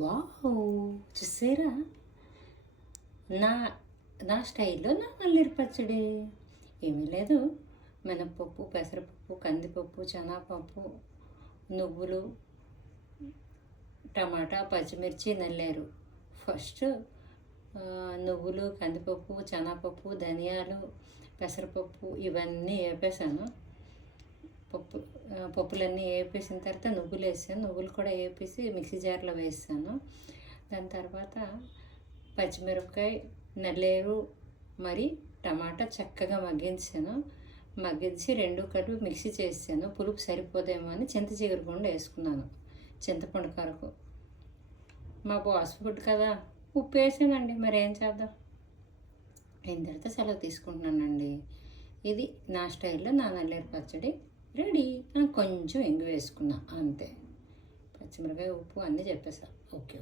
Wow! చూసారా? నా నా స్టైల్‌లో నా పల్లీల పచ్చడి. ఏమీ లేదు. మినపప్పు, పెసరపప్పు, కందిపప్పు, శనగపప్పు, నువ్వులు, టమాటా, పచ్చిమిర్చి, నల్లేరు. ఫస్ట్ నువ్వులు, కందిపప్పు, శనగపప్పు, ధనియాలు, పెసరపప్పు ఇవన్నీ ఏపేసాను. పప్పులన్నీ ఏపేసిన తర్వాత నువ్వులు వేసాను. నువ్వులు కూడా ఏపేసి మిక్సీ జార్లో వేసాను. దాని తర్వాత పచ్చిమిరపకాయ, నల్లేరు, మరి టమాటా చక్కగా మగ్గించాను. మగ్గించి రెండు కలిపి మిక్సీ చేసాను. పులుపు సరిపోదేమో అని చింత చిగురు వేసుకున్నాను, చింతపండు కరకు. మా బాస్ ఫుడ్ కదా, ఉప్పు వేసానండి, మరి ఏం చేద్దాం. అయిన తర్వాత సెలవు తీసుకుంటున్నానండి. ఇది నా స్టైల్లో నా నల్లేరు పచ్చడి రెడీ. కొంచెం ఇంగు వేసుకున్నా అంతే. పచ్చిమిరపకాయ, ఉప్పు అన్నీ చెప్పేసా. ఓకే.